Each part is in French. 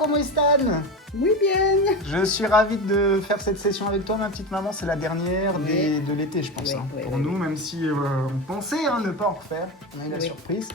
comment están? Muy bien. Je suis ravi de faire cette session avec toi, ma petite maman. C'est la dernière de l'été, je pense. Pour nous, même si on pensait ne pas en refaire. On a eu la surprise.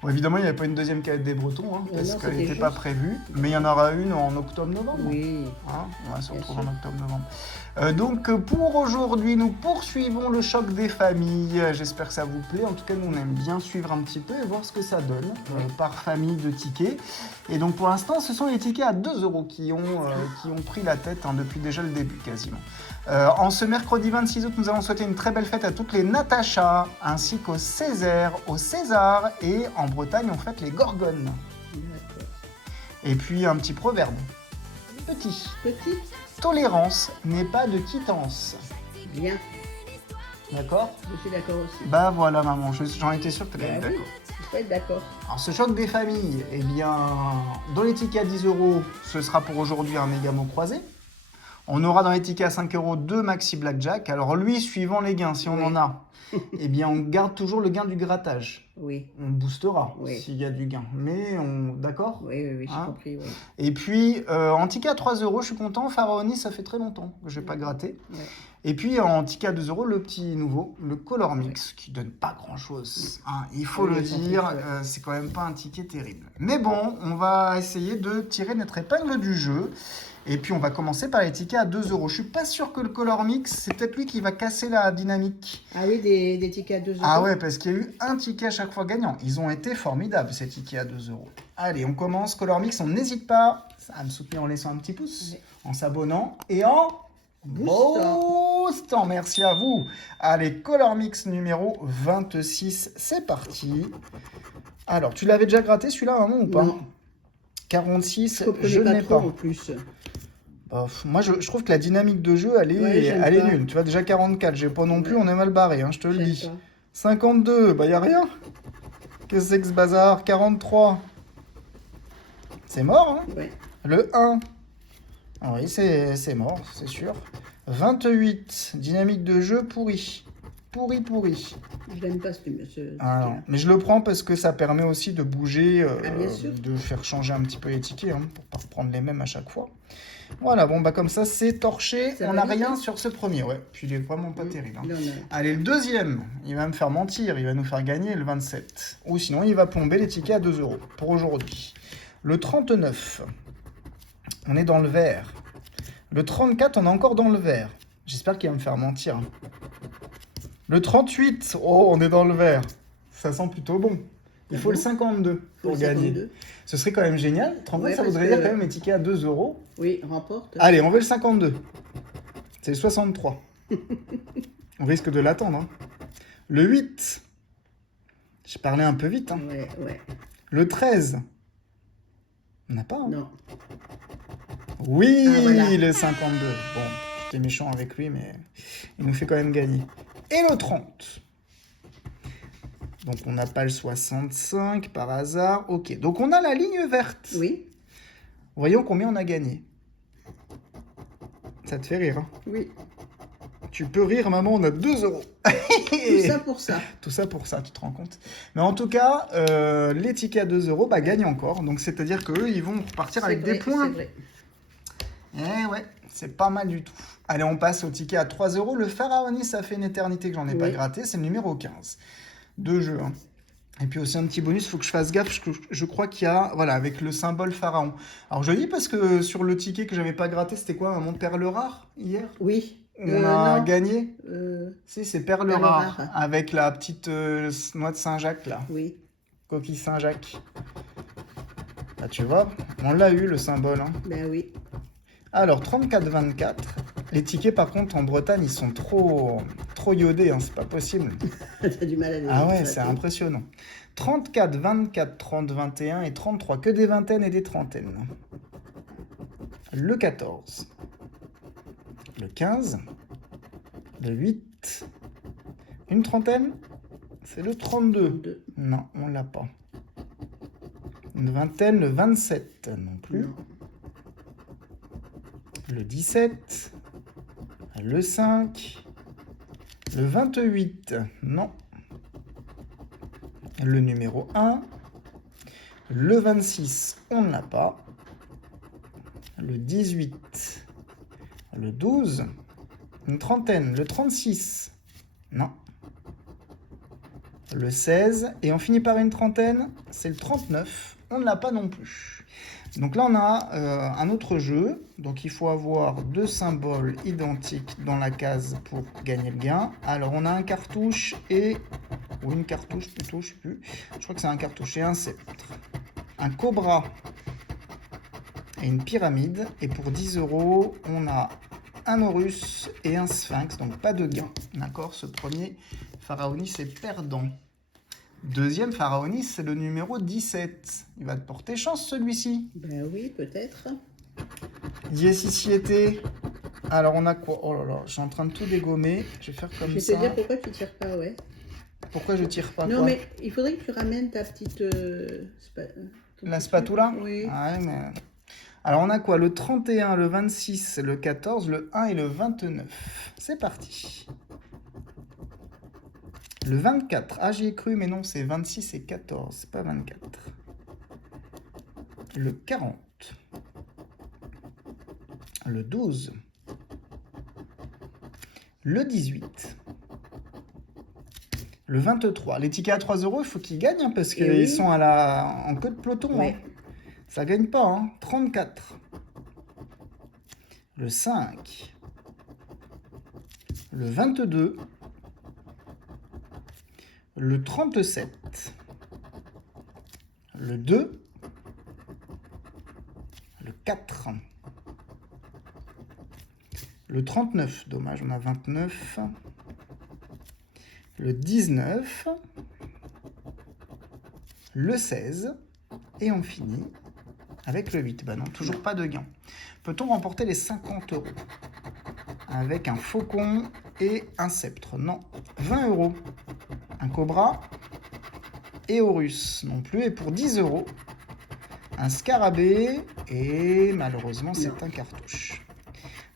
Bon, évidemment, il n'y avait pas une deuxième cadette des Bretons, parce qu'elle n'était pas prévue. Mais il y en aura une en octobre-novembre. Oui. On va se retrouver en octobre-novembre. Donc, pour aujourd'hui, nous poursuivons le choc des familles. J'espère que ça vous plaît. En tout cas, nous, on aime bien suivre un petit peu et voir ce que ça donne par famille de tickets. Et donc, pour l'instant, ce sont les tickets à 2 € qui ont pris la tête depuis déjà le début, quasiment. En ce mercredi 26 août, nous allons souhaiter une très belle fête à toutes les Natacha, ainsi qu'aux Césaire, aux César, et en Bretagne, on fête les Gorgones. Et puis, un petit proverbe. Petit. Tolérance n'est pas de quittance. Bien. D'accord? Je suis d'accord aussi. Bah voilà, maman, j'en étais sûr que tu allais être d'accord. Oui, je peux être d'accord. Alors, ce choc des familles, eh bien, dans les tickets à 10 €, ce sera pour aujourd'hui un méga mot croisé. On aura dans les tickets à 5 € 2 maxi blackjack. Alors lui, suivant les gains, si on en a, eh bien on garde toujours le gain du grattage. Oui. On boostera s'il y a du gain. Mais d'accord? Oui, j'ai compris. Oui. Et puis, en ticket à 3 €, je suis content. Pharaonis, ça fait très longtemps que je n'ai pas gratté. Ouais. Et puis, en ticket à 2 €, le petit nouveau, le Color Mix, qui donne pas grand-chose. Il faut le dire, c'est quand même pas un ticket terrible. Mais bon, on va essayer de tirer notre épingle du jeu. Et puis, on va commencer par les tickets à 2 €. Je suis pas sûr que le Color Mix, c'est peut-être lui qui va casser la dynamique. Ah oui, des tickets à 2 €. Ah ouais, parce qu'il y a eu un ticket à chaque fois gagnant. Ils ont été formidables, ces tickets à 2 €. Allez, on commence. Color Mix, on n'hésite pas à me soutenir en laissant un petit pouce, en s'abonnant et en boostant. Merci à vous. Allez, Color Mix numéro 26, c'est parti. Alors, tu l'avais déjà gratté celui-là, maman, ou pas? Non. 46, je n'ai pas. En plus. Moi, je trouve que la dynamique de jeu, elle est nulle. Tu vois, déjà 44, j'ai pas non plus, on est mal barré, je te le dis. Pas. 52, y a rien. Qu'est-ce que c'est que ce bazar? 43. C'est mort, Ouais. Le 1. Ah oui, c'est mort, c'est sûr. 28, dynamique de jeu pourri. Pourri. Je l'aime pas ce non. Mais je le prends parce que ça permet aussi de bouger, bien sûr. de faire changer un petit peu les tickets, pour pas reprendre les mêmes à chaque fois. Voilà, bon, comme ça, c'est torché. On n'a rien sur ce premier, Puis il est vraiment pas terrible. Non. Allez, le deuxième, il va me faire mentir, il va nous faire gagner le 27. Ou sinon, il va plomber les tickets à 2 € pour aujourd'hui. Le 39, on est dans le vert. Le 34, on est encore dans le vert. J'espère qu'il va me faire mentir. Le 38, on est dans le vert. Ça sent plutôt bon. Il faut le 52 pour gagner. Ce serait quand même génial. 39, ça voudrait dire quand même les tickets à 2 €. Oui, remporte. Allez, on veut le 52. C'est le 63. On risque de l'attendre. Le 8. J'ai parlé un peu vite. Ouais. Le 13. On n'a pas, Non. Oui, voilà. le 52. Bon, j'étais méchant avec lui, mais il nous fait quand même gagner. Et le 30. Donc, on n'a pas le 65 par hasard. Ok, donc on a la ligne verte. Oui. Voyons combien on a gagné. Ça te fait rire, Oui. Tu peux rire, maman, on a 2 €. Tout ça pour ça. Tout ça pour ça, tu te rends compte. Mais en tout cas, les tickets à 2 € gagnent encore. Donc, c'est-à-dire qu'eux, ils vont repartir avec des points. C'est vrai. Ouais, c'est pas mal du tout. Allez, on passe au ticket à 3 €. Le Pharaonis, ça fait une éternité que j'en ai pas gratté. C'est le numéro 15. 2 jeux. Et puis aussi un petit bonus, il faut que je fasse gaffe. Je crois qu'il y a, avec le symbole pharaon. Alors, je dis parce que sur le ticket que j'avais pas gratté, c'était quoi? Un perle rare hier? Oui. On a gagné. Si, c'est perle rare. rare. Avec la petite noix de Saint-Jacques, là. Oui. Coquille Saint-Jacques. Là, tu vois, on l'a eu, le symbole. Ben oui. Alors, 34-24. Les tickets, par contre, en Bretagne, ils sont trop iodés, c'est pas possible. T'as du mal à les ouais, c'est impressionnant. 34, 24, 30, 21 et 33. Que des vingtaines et des trentaines. Le 14. Le 15. Le 8. Une trentaine. C'est le 32. Non, on l'a pas. Une vingtaine, le 27 non plus. Non. Le 17. Le 5. Le 28. Non. Le numéro 1. Le 26, on ne l'a pas. le 18, le 12, une trentaine, le 36, non, le 16, et on finit par une trentaine, c'est le 39, on ne l'a pas non plus. Donc là, on a un autre jeu, donc il faut avoir 2 symboles identiques dans la case pour gagner le gain. Alors, on a un cartouche ou une cartouche plutôt, je sais plus, je crois que c'est un cartouche et un sceptre. Un cobra et une pyramide, et pour 10 €, on a un Horus et un sphinx, donc pas de gain. D'accord, ce premier Pharaonis est perdant. Deuxième Pharaonis, c'est le numéro 17. Il va te porter chance celui-ci. Ben oui, peut-être. Yes, ici était. Alors on a quoi? Oh là là, je suis en train de tout dégommer. Je vais faire comme Je vais ça. te dire pourquoi tu tires pas, ouais. Pourquoi je tire pas Non, quoi? mais il faudrait que tu ramènes ta petite... La spatula? Oui. Ouais, mais... Alors on a quoi? Le 31, le 26, le 14, le 1 et le 29. C'est parti. Le 24, ah j'y ai cru, mais non, c'est 26 et 14, c'est pas 24. Le 40. Le 12. Le 18. Le 23. Les tickets à 3 €, il faut qu'ils gagnent, hein, parce qu'ils sont en queue de peloton. Ouais. Hein. Ça gagne pas, hein. 34. Le 5. Le 22. Le 37, le 2, le 4, le 39, dommage, on a 29, le 19, le 16, et on finit avec le 8. Bah non, toujours pas de gain. Peut-on remporter les 50 € avec un faucon et un sceptre? Non. 20 €. Un cobra et Horus non plus. Et pour 10 €, un scarabée et malheureusement c'est un cartouche.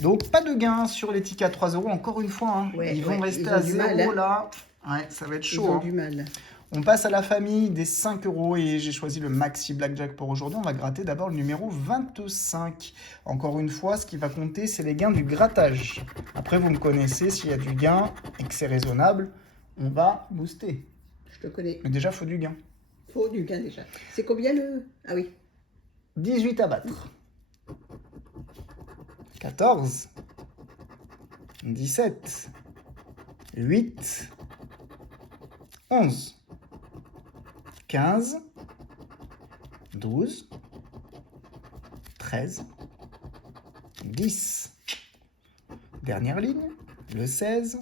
Donc pas de gain sur les tickets à 3 € encore une fois. Hein. Ouais, ils vont rester à 0 là. Ouais, ça va être chaud. Ils ont hein. du mal. On passe à la famille des 5 € et j'ai choisi le Maxi Blackjack pour aujourd'hui. On va gratter d'abord le numéro 25. Encore une fois, ce qui va compter, c'est les gains du grattage. Après, vous me connaissez, s'il y a du gain et que c'est raisonnable, on va booster. Je te connais. Mais déjà, il faut du gain. Faut du gain déjà. C'est combien le... Ah oui. 18 à battre. 14. 17. 8. 11. 15. 12. 13. 10. Dernière ligne. Le 16.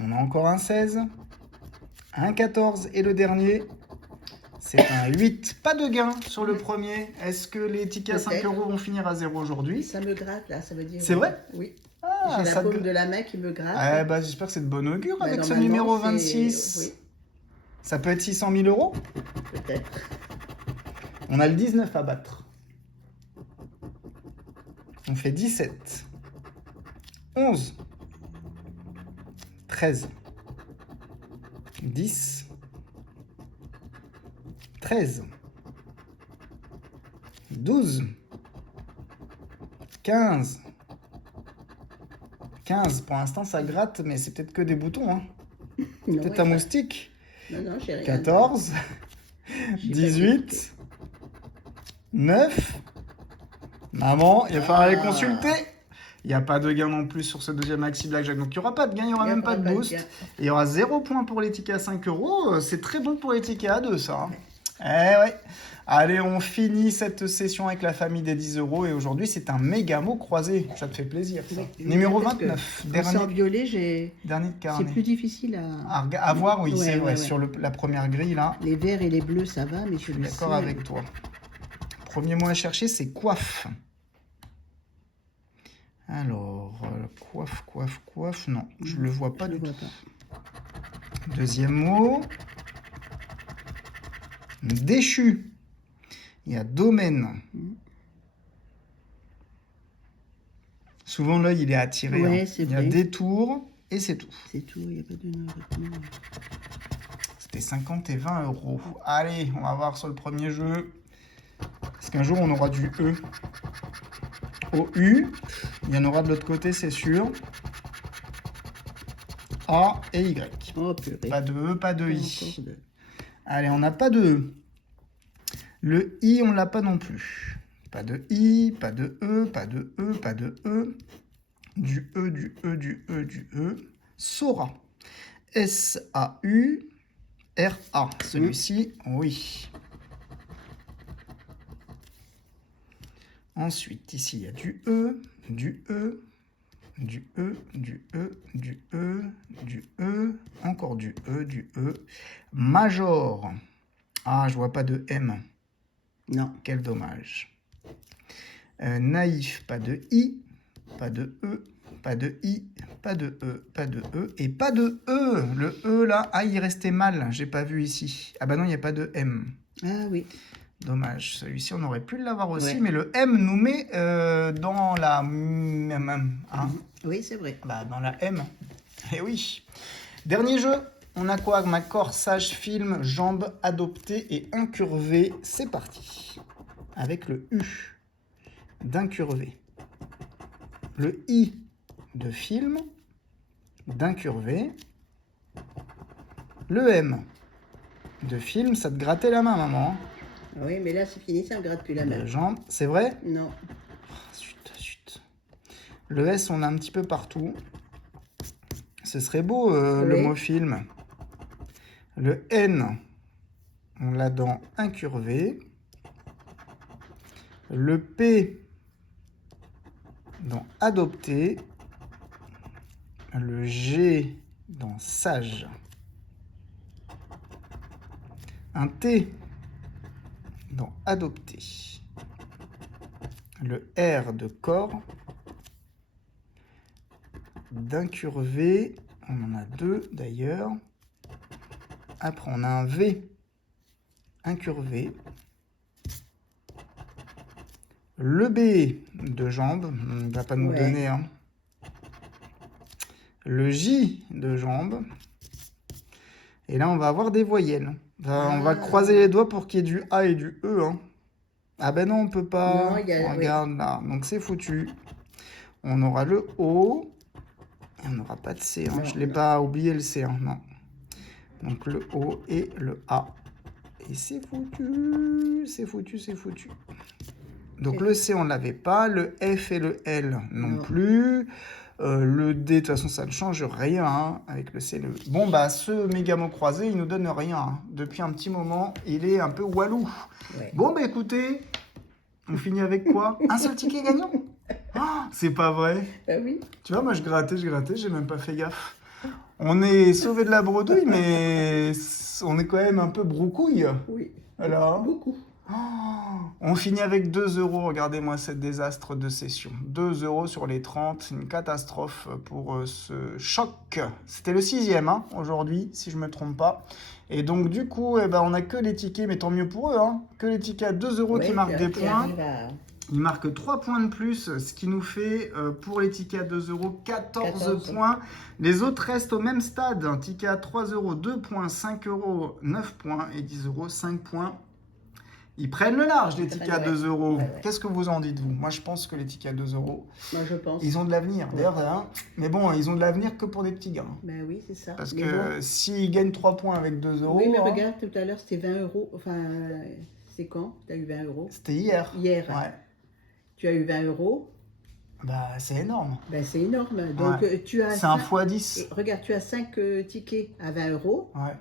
On a encore un 16. Un 14. Et le dernier, c'est un 8. Pas de gain sur le premier. Est-ce que les tickets à 5 € vont finir à 0 aujourd'hui? Ça me gratte là, ça veut dire... C'est vrai? Oui. Ah, J'ai la paume de la main qui me gratte. Eh ben, j'espère que c'est de bon augure Bah, avec ce normalement, numéro c'est- 26. Oui, Ça peut être 600 000 €. peut-être. On a le 19 à battre. On fait 17. 11. 13. 10. 13. 12. 15. 15. Pour l'instant, ça gratte, mais c'est peut-être que des boutons. Hein. Non, Peut-être ouais, un ça- moustique. Non, non, j'ai rien. 14. J'ai pas 18. 9. Maman, il va falloir aller consulter. Il n'y a pas de gain non plus sur ce deuxième Maxi Blackjack. Donc il n'y aura pas de gain, il n'y aura Il y même aura pas de pas de boost. gain. Et il y aura 0 points pour les tickets à 5 €. C'est très bon pour les tickets à 2, ça. Hein. Eh ouais. Allez, on finit cette session avec la famille des 10 €. Et aujourd'hui, c'est un méga mot croisé. Ça te fait plaisir, ça. Oui, Numéro parce que 29. Comme c'est en Dernier, violet, dernier de c'est carnet. plus difficile à... À voir, oui, Ouais, c'est vrai. ouais. Sur la première grille, là. Les verts et les bleus, ça va, mais Je suis celui-ci... d'accord avec toi. Premier mot à chercher, c'est coiffe. Alors, coiffe, non, je le vois pas je du le tout. vois pas. Deuxième mot, déchu. Il y a domaine. Souvent, l'œil, il est attiré. Ouais, hein. c'est Il y a vrai. détour et c'est tout. C'est tout, il n'y a pas de nom. C'était 50 et 20 €. Allez, on va voir sur le premier jeu. Parce qu'un jour, on aura du E. Au U, il y en aura de l'autre côté, c'est sûr. A et Y. Oh, purée. Pas de E, pas de Pas I. encore de- Allez, on n'a pas de E. Le I, on ne l'a pas non plus. Pas de I, pas de E, pas de E, pas de E. Du E, du E, du E, du E. Sora. S-A-U-R-A. Celui-ci, oui. Ensuite, ici, il y a du E, du E, du E, du E, du E, du E, encore du E, du E. Major. Ah, je vois pas de M. Non. Quel dommage. Naïf, pas de I, pas de E, pas de I, pas de E, pas de E et pas de E. Le E là, ah, il restait mal, j'ai pas vu ici. Ah bah non, il n'y a pas de M. Ah oui. Dommage, celui-ci on aurait pu l'avoir aussi, Ouais. mais le M nous met dans la M. Hein. Oui, c'est vrai. Bah, dans la M. Eh oui. Dernier jeu, on a quoi? Ma corsage, film, jambes adoptées et incurvées. C'est parti. Avec le U d'incurvé. Le I de film, d'incurvé. Le M de film, ça te grattait la main, maman. Oui, mais là, c'est fini, ça me gratte plus la main. Le jambe, c'est vrai? Non. Chut, chut. Le S, on a un petit peu partout. Ce serait beau, le Oui. mot film. Le N, on l'a dans incurvé. Le P, dans adopté. Le G, dans sage. Un T, dans adopté. Le R de corps. D'incurvé, on en a deux d'ailleurs. Après, on a un V incurvé. Le B de jambe, on ne va pas nous Ouais. donner. Hein. Le J de jambe. Et là, on va avoir des voyelles. On va croiser les doigts pour qu'il y ait du A et du E. Hein. Ah ben non, on peut pas. Non, il y a- Regarde là. Donc c'est foutu. On aura le O. Et on n'aura pas de C. Hein. Non, Je ne l'ai non. pas oublié le C. Hein. Non. Donc le O et le A. Et c'est foutu. C'est foutu, c'est foutu. Donc le C, on ne l'avait pas. Le F et le L non Non. plus. Le D, de toute façon, ça ne change rien hein, avec le C. Bon, bah, ce méga mot croisé, il nous donne rien. Hein. Depuis un petit moment, il est un peu walou. Ouais. Bon, bah, écoutez, on finit avec quoi? Un seul ticket gagnant? Ah, c'est pas vrai. Bah oui. Tu vois, moi, je grattais, j'ai même pas fait gaffe. On est sauvé de la bredouille, mais on est quand même un peu broucouille. Oui. Alors, Beaucoup. on finit avec 2 €. Regardez-moi ce désastre de session. 2 € sur les 30. Une catastrophe pour ce choc. C'était le 6e hein, aujourd'hui, si je ne me trompe pas. Et donc, du coup, eh ben, on n'a que les tickets, mais tant mieux pour eux. Hein, que les tickets à 2 € qui marquent des points. Ils marquent 3 points de plus, ce qui nous fait, pour les tickets à 2 €, 14 points. Les autres restent au même stade. Un ticket à 3 €, 2 points. 5 €, 9 points. Et 10 €, 5 points. Ils prennent le large, les tickets à 2 €. Ouais, ouais. Qu'est-ce que vous en dites, vous? Moi, je pense que les tickets à 2 €, Moi, je pense. ils ont de l'avenir. D'ailleurs, hein, mais bon, ils ont de l'avenir que pour des petits gains. Ben oui, c'est ça. Parce Mais que bon. s'ils gagnent 3 points avec 2 €, Oui, mais hein, regarde, tout à l'heure, c'était 20 €. Enfin, c'est quand tu as eu 20 €? c'était hier. Hier. Ouais. Tu as eu 20 €. Bah, c'est énorme. Ben, c'est énorme. Donc, Ouais. tu as. C'est un cinq- x10. Et regarde, tu as 5 tickets à 20 €. Ouais.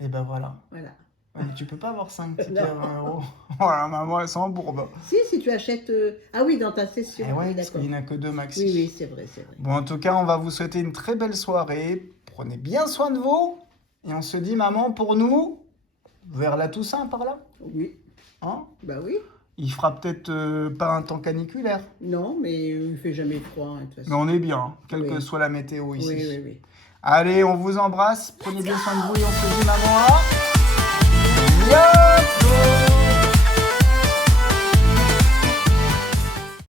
Et ben voilà. Voilà. Ouais, mais tu peux pas avoir 5 tickets Non. à 20 €. Voilà, maman, elles sont en bourbe. Si tu achètes. Ah oui, dans ta session. Et ouais, Oui, parce d'accord. qu'il n'y en a que 2 maxi. Oui, oui, c'est vrai, c'est vrai. Bon, en tout cas, on va vous souhaiter une très belle soirée. Prenez bien soin de vous. Et on se dit, maman, pour nous, vers la Toussaint, par là. Oui. Hein? Bah oui. Il fera peut-être pas un temps caniculaire. Non, mais il fait jamais froid, hein, de toute Mais façon. on est bien, hein, quelle Oui. que soit la météo ici. Oui, oui, oui. Allez, on vous embrasse. Prenez bien soin de vous et on se dit, maman, à... Yo